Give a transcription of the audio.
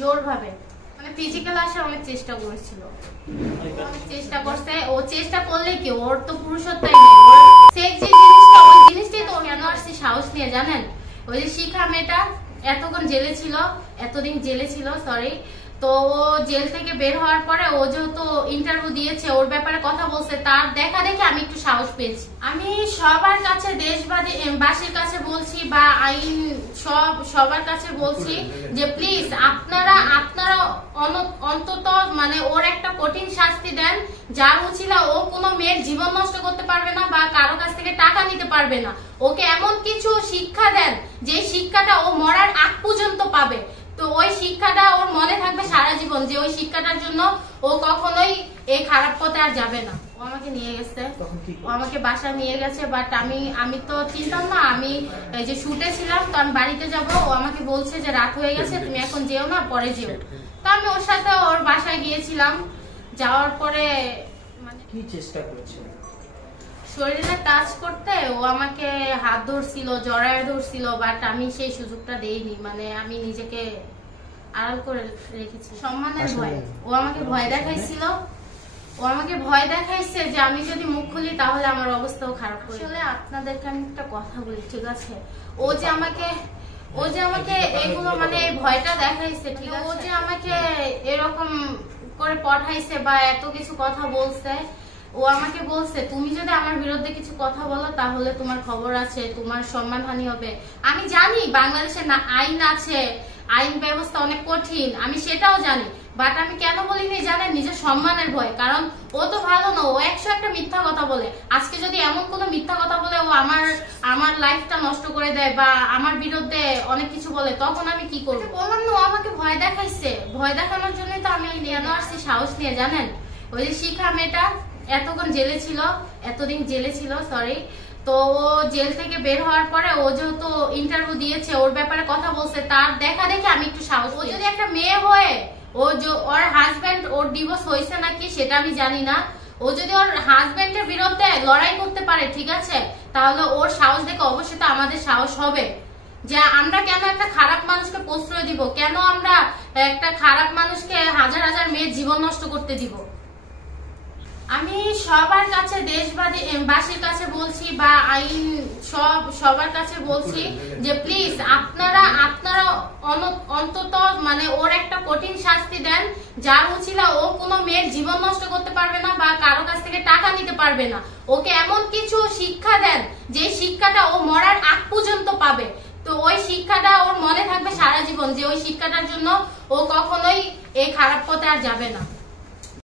জোর ভাবে মানে ফিজিক্যাল আসার অনেক চেষ্টা করেছিল, চেষ্টা করছে। ও চেষ্টা করলে কি, ওর তো পুরুষত্বই নেই। ওর সেক্স যে জিনিসটা, ওই জিনিসটাই তো কেন আসছে সাহস নিয়ে জানেন? ওই যে শিখা মেয়েটা এতক্ষণ জেলে ছিল, এতদিন জেলে ছিল, সরি। তো ও জেল থেকে বের হওয়ার পরে ও যেহেতু ইন্টারভিউ দিয়েছে, ওর ব্যাপারে কথা বলছে, তার দেখা দেখে আমি একটু সাহস পেয়েছি। আমি সবার কাছে, দেশবাসীর কাছে বলছি বা আইন সবার কাছে বলছি যে প্লিজ আপনারা অন্তত মানে ওর একটা কঠিন শাস্তি দেন, যার উচিলা ও কোনো মেয়ের জীবন নষ্ট করতে পারবে না বা কারো কাছ থেকে টাকা নিতে পারবে না। ওকে এমন কিছু শিক্ষা দেন যে শিক্ষাটা ও মরার আগ পর্যন্ত পাবে। তো ওই শিক্ষাটা ওর মনে থাকবে সারা জীবন, যে ওই শিক্ষাটার জন্য ও কখনোই এই খারাপ পথে আর যাবে না। ও আমাকে নিয়ে গেছে, ও আমাকে বাসা নিয়ে গেছে, বাট আমি তো চিনতাম না। আমি এই যে শুটে ছিলাম, তো আমি বাড়িতে যাব। ও আমাকে বলছে যে রাত হয়ে গেছে, তুমি এখন যেও না, পরে যেও। তো আমি ওর সাথে ওর বাসায় গিয়েছিলাম। যাওয়ার পরে মানে কি চেষ্টা করেছিল? শরীরে টাচ করতে ও আমাকে হাত ধরছিল, জড়ায় ধরছিল, বাট আমি সেই সুযোগটা দেইনি। মানে আমি নিজেকে আড়াল করে রেখেছি সম্মানের ভয়ে। ও আমাকে ভয় দেখাইছিল, ও আমাকে ভয় দেখাইছে যে আমি যদি মুখ খুলি তাহলে আমার অবস্থাও খারাপ হবে। আসলে আপনাদেরকে আমি একটা কথা বলি, ঠিক আছে? ও যে আমাকে এগুলো মানে ভয়টা দেখাইছে, ঠিক আছে? ও যে আমাকে এরকম করে পাঠাইছে বা এত কিছু কথা বলছে, ও আমাকে বলছে তুমি যদি আমার বিরুদ্ধে কিছু কথা বলো তাহলে তোমার খবর আছে, তোমার সম্মানহানি হবে। আমি জানি বাংলাদেশে আইন আছে, আইন ব্যবস্থা অনেক কঠিন, আমি সেটাও জানি। বাট আমি কেন বলিনি জানেন? নিজের সম্মানের ভয়। কারণ ও তো ভালো না, ও 101টা মিথ্যা কথা বলে। আজকে যদি এমন কোনো মিথ্যা কথা বলে ও আমার লাইফটা নষ্ট করে দেয় বা আমার বিরুদ্ধে অনেক কিছু বলে, তখন আমি কি করবো? বললাম না, ও আমাকে ভয় দেখাইছে। ভয় দেখানোর জন্যই তো আমি কেন আসছি সাহস নিয়ে জানেন? ওই যে শিখা মেয়েটা এতক্ষণ জেলে ছিল, এতদিন জেলে ছিল, সরি। তো ও জেল থেকে বের হওয়ার পরে ও যেহেতু ইন্টারভিউ দিয়েছে, ওর ব্যাপারে কথা বলছে, তার দেখা দেখে আমি একটু সাহস। ও যদি একটা মেয়ে হয়ে ওর হাজবেন্ড, ওর ডিভোর্স হয়েছে নাকি সেটা আমি জানি না, ও যদি ওর হাজবেন্ডের বিরুদ্ধে লড়াই করতে পারে, ঠিক আছে, তাহলে ওর সাহস দেখে অবশ্যই তো আমাদের সাহস হবে। যে আমরা কেন একটা খারাপ মানুষকে প্রশ্রয় দিব? কেন আমরা একটা খারাপ মানুষকে হাজার হাজার মেয়ের জীবন নষ্ট করতে দিব? আমি সবার কাছে, দেশবাসীর কাছে বলছি বা আইন সবার কাছে বলছি যে প্লিজ আপনারা অন্তত মানে ওর একটা কঠিন শাস্তি দেন, যার উচিলা ও কোনো মেয়ের জীবন নষ্ট করতে পারবে না বা কারো কাছ থেকে টাকা নিতে পারবে না। ওকে এমন কিছু শিক্ষা দেন যে শিক্ষাটা ও মরার আগ পর্যন্ত পাবে। তো ওই শিক্ষাটা ওর মনে থাকবে সারা জীবন, যে ওই শিক্ষাটার জন্য ও কখনোই এই খারাপ পথে আর যাবে না।